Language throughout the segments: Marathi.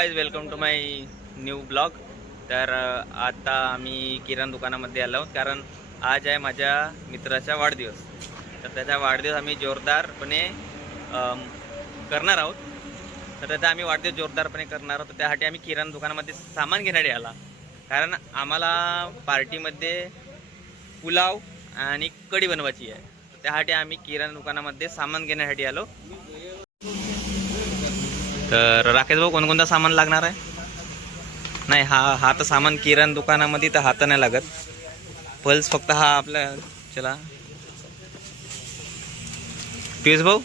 Guys welcome to my new blog. तर आता आम्ही किराणा दुकानामध्ये आलो आहोत कारण आज आहे माझ्या मित्राचा वाढदिवस. तर त्याचा वाढदिवस आम्ही जोरदारपणे करणार आहोत. तर त्याचा आम्ही वाढदिवस जोरदारपणे करणार आहोत. त्यासाठी आम्ही किराणा दुकानामध्ये सामान घेण्यासाठी आला कारण आम्हाला पार्टीमध्ये पुलाव आणि कढी बनवायची आहे. त्यासाठी आम्ही किराणा दुकानामध्ये सामान घेण्यासाठी आलो. तर राकेश भाऊ कोणकोणतं सामान लागणार आहे? नाही हा तर सामान किराणा दुकानामध्ये तर हात नाही लागत. पल्स फक्त हा आपल्या चला पियुष भाऊ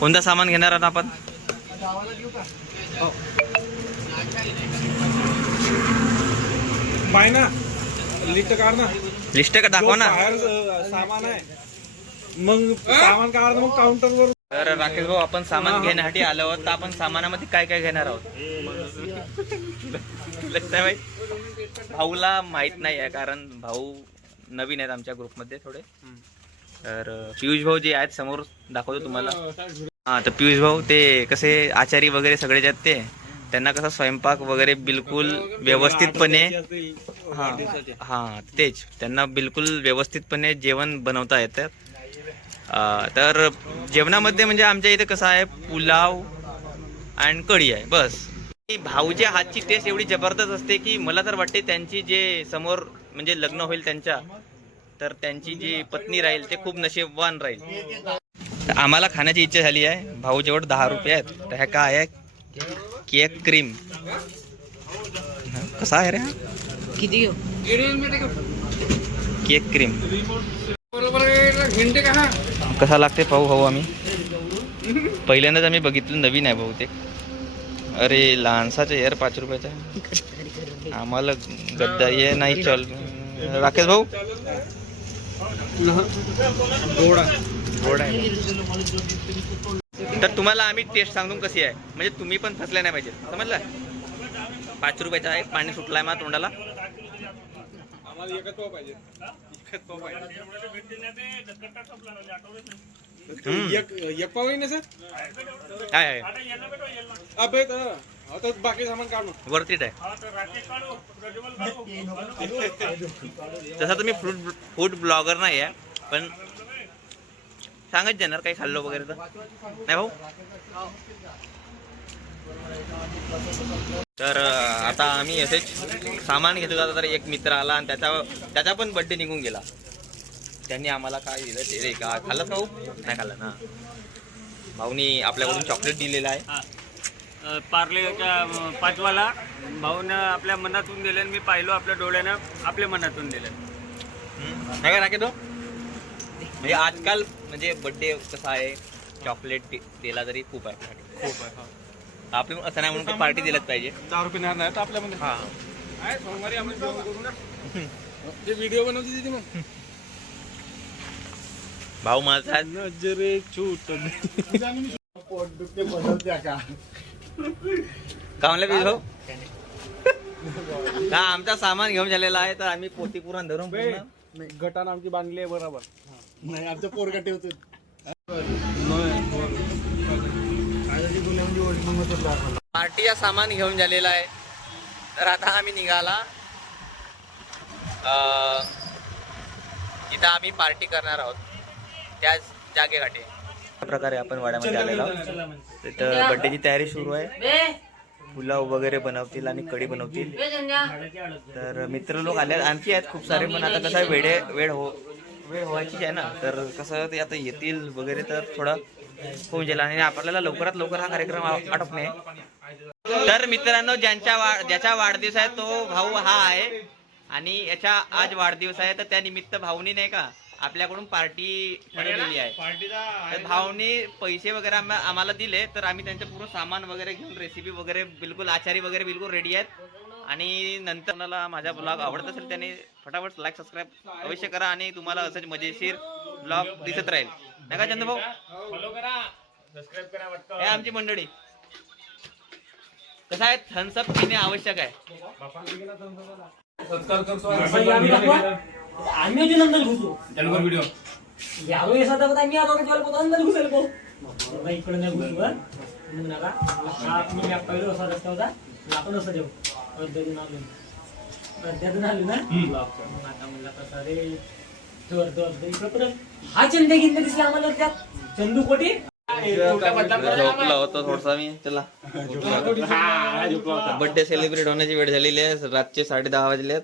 कोणतं सामान घेणार आहोत आपण? ना लिस्ट काढ ना. लिस्ट का दाखवा ना. सामान आहे मग सामान काढ मग काउंटरवर. तर राकेश भाऊ आपण सामान घेण्यासाठी आलो आहोत. तर आपण सामानामध्ये काय काय घेणार आहोत? भाऊला माहित नाही आहे कारण भाऊ नवीन आहेत आमच्या ग्रुपमध्ये थोडे. तर पियुष भाऊ जे आहेत समोर दाखवतो तुम्हाला. हा तर पियुष भाऊ ते कसे आचारी वगैरे सगळे जे आहेत ते त्यांना कसं स्वयंपाक वगैरे बिलकुल व्यवस्थितपणे हा तेच त्यांना बिलकुल व्यवस्थितपणे जेवण बनवता येतं. तर जेवणामध्ये म्हणजे आमच्या इथे कसं आहे पुलाव आणि कढी आहे बस. भाऊच्या हातची टेस्ट एवढी जबरदस्त असते की मला तर वाटते त्यांची जे समोर म्हणजे लग्न होईल त्यांच्या तर त्यांची जी पत्नी राहील ते खूप नशीबवान राहील. तर आम्हाला खाण्याची इच्छा झाली आहे. भाऊ जेवढ 10 रुपये आहेत. तर ह्या काय आहे? केक क्रीम कसा आहे रे? किती केक क्रीम कसा लागते पाहू भाऊ. आम्ही पहिल्यांदाच आम्ही बघितलं. नवीन आहे बहुतेक. अरे लहानसाचे यार 5 रुपयाचा आम्हाला गद्दा ये नाही चल. राकेश भाऊ गोड आहे. तर तुम्हाला आम्ही टेस्ट सांगून कशी आहे म्हणजे तुम्ही पण फसले नाही पाहिजे समजलं. 5 रुपयाचा आहे. पाणी सुटलाय मा तोंडाला. काय आहे बाकी सामान काढ वरतीच आहे. तसा तुम्ही फूड ब्लॉगर नाही आहे पण सांगत जाणार काही खाल्लो वगैरे तर नाही भाऊ. तर आता आम्ही असेच सामान घेतो जाता तर एक मित्र आला आणि त्याचा पण बर्थडे निघून गेला. त्यांनी आम्हाला काय दिलं ते रे का खाल्लं भाऊ? नाही खाल्लं ना. भाऊनी आपल्याकडून चॉकलेट दिलेलं आहे. पार्लेच्या 5 वाला भाऊनं आपल्या मनातून दिले. मी पाहिलो आपल्या डोळ्यानं आपल्या मनातून दिले. नाही का राखे तो म्हणजे आजकाल म्हणजे बर्थडे कसा आहे चॉकलेट दिला तरी खूप आहे. खूप आहे. आपल्या असं नाही म्हणून पार्टी दिलाच पाहिजे. 10 रुपये नाही तर आपल्यामध्ये हा सोमवारी आपण करू ना ते व्हिडिओ बनवते तिथे मग भाऊ माझा नजरे चूट कामले बीज भाऊ हा आमचा सामान घेऊन झालेला आहे. तर आम्ही पोती पुरण धरून गटान आमची बांधली आहे बरोबर. नाही आमच्या पोरगा ठेवतो. पार्टीचा सामान घेऊन झालेला आहे. तर आता आम्ही निघाला जिथं आम्ही पार्टी करणार आहोत त्याच जागेसाठी. अशा प्रकारे आपण वाड्यामध्ये आलेलो आहोत. तिथं बर्थडेची तयारी सुरू आहे. पुलाव वगैरे बनवतील आणि कढी बनवतील. तर मित्र लोक आले आणखी आहेत खूप सारे पण आता कसं आहे वेळ व्हायचीच आहे ना. तर कसं ते आता येतील वगैरे तर थोडं होऊन जाईल आणि आपल्याला लवकरात लवकर हा कार्यक्रम आटोपणे. तर मित्रांनो ज्याचा वाढदिवस आहे तो भाऊ हा आहे आणि याचा आज वाढदिवस आहे. तर त्या निमित्त भाऊनी नाही का आपल्याकडून पार्टी ठरवलेली आहे. तर भाऊनी पैसे वगैरे आम्हाला दिले तर आम्ही त्यांचं पूर्ण सामान वगैरे घेऊन रेसिपी वगैरे बिलकुल आचारी वगैरे बिलकुल रेडी आहेत. आणि नंतर कोणाला माझा ब्लॉग आवडत असेल त्याने फटाफट लाईक सबस्क्राईब अवश्य करा आणि तुम्हाला असंच मजेशीर ब्लॉग दिसत राहील नाही का चंद्रभाऊ. हे आमची मंडळी कसं आहे थम्सअप पिणे आवश्यक आहे. यारो ऐसा था पता नहीं आता तो अंदर घुसेल को इकडे नाही घुसू. नका हा मी मॅप पहिलं असा रस्ता होता आपण असं जाऊ अर्ध्यातून आलो ना मग आता म्हणलं कसं रे तर इकडं परत हा चंदे गिंदे दिसले आम्हाला त्यात चंदू कोटी झोपला होता थोडासा मी चला बर्थडे सेलिब्रेट होण्याची वेळ झालेली आहे. रातचे 10:30 वाजले आहेत.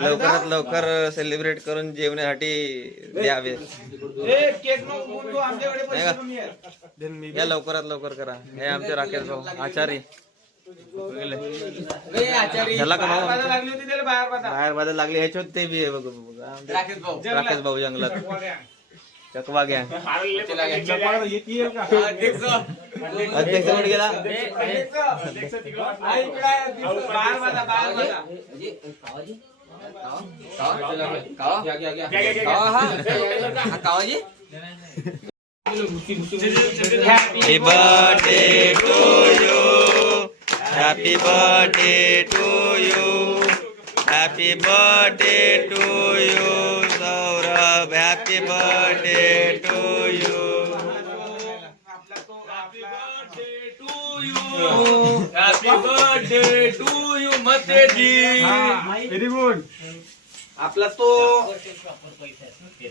लवकरात लवकर सेलिब्रेट करून जेवण्यासाठी द्यावे. या लवकरात लवकर करा. हे आमचे राकेश भाऊ आचारी झाला का भाऊ बाहेर बाजार लागली ह्याच्यात ते बी राकेश भाऊ जंगलात चकवा घ्या अध्यक्ष कुठे गेला Happy birthday to you. Happy birthday to you. Happy birthday to you, Saurabh. Happy birthday to you. Happy birthday to you, mateji. Very good. आपला तो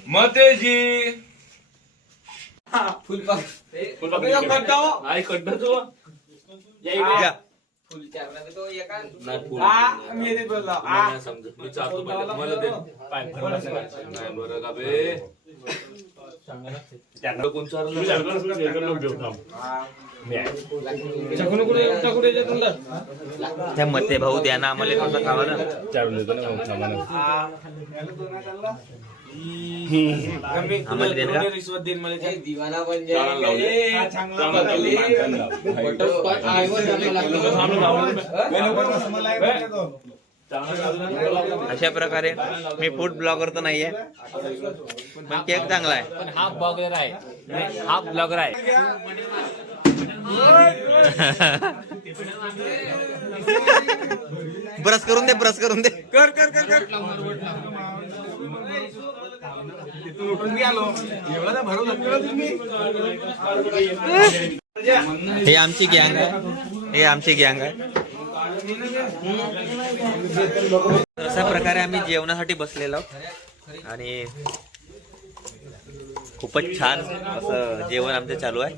mateji. त्या मते भाऊ द्या ना आम्हाला कसं खावा ना आम्हाला देन का अशा प्रकारे मी फूड ब्लॉगर तर नाहीये पण केक चांगला आहे पण हा ब्लॉगर आहे हा ब्लॉगर आहे ब्रश करून दे ब्रश करून दे कर कर कर कर हे आमची गँग आहे हे आमची गँग आहे अशा प्रकारे आम्ही जेवणासाठी बसलेलो आणि खूपच छान असं जेवण आमचं चालू आहे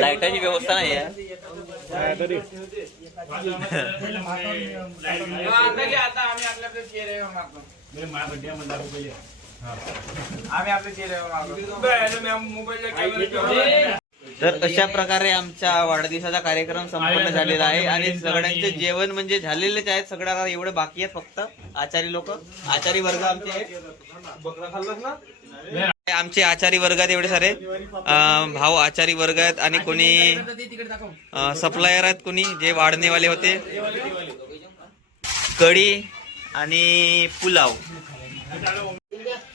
लाईटाची व्यवस्था नाही आहे तर अशा प्रकारे आमच्या वाढदिवसाचा कार्यक्रम संपन्न झालेला आहे आणि सगळ्यांचे जेवण म्हणजे झालेलेच आहेत सगळ्या एवढे बाकी आहेत फक्त आचारी लोक आचारी वर्ग आमचे आचारी वर्गात एवढे सारे भाऊ आचारी वर्ग आहेत आणि कोणी सप्लायर आहेत कोणी जे वाढणेवाले होते कढी आणि पुलाव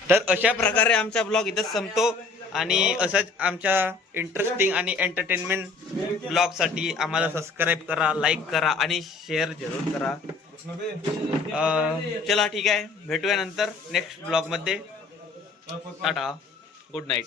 तर अशा प्रकारे आमचा ब्लॉग इथंच संपतो आणि असंच आमच्या इंटरेस्टिंग आणि एंटरटेनमेंट ब्लॉगसाठी आम्हाला सबस्क्राईब करा लाईक करा आणि शेअर जरूर करा चला ठीक आहे भेटूया नंतर नेक्स्ट ब्लॉगमध्ये टाटा गुड नाईट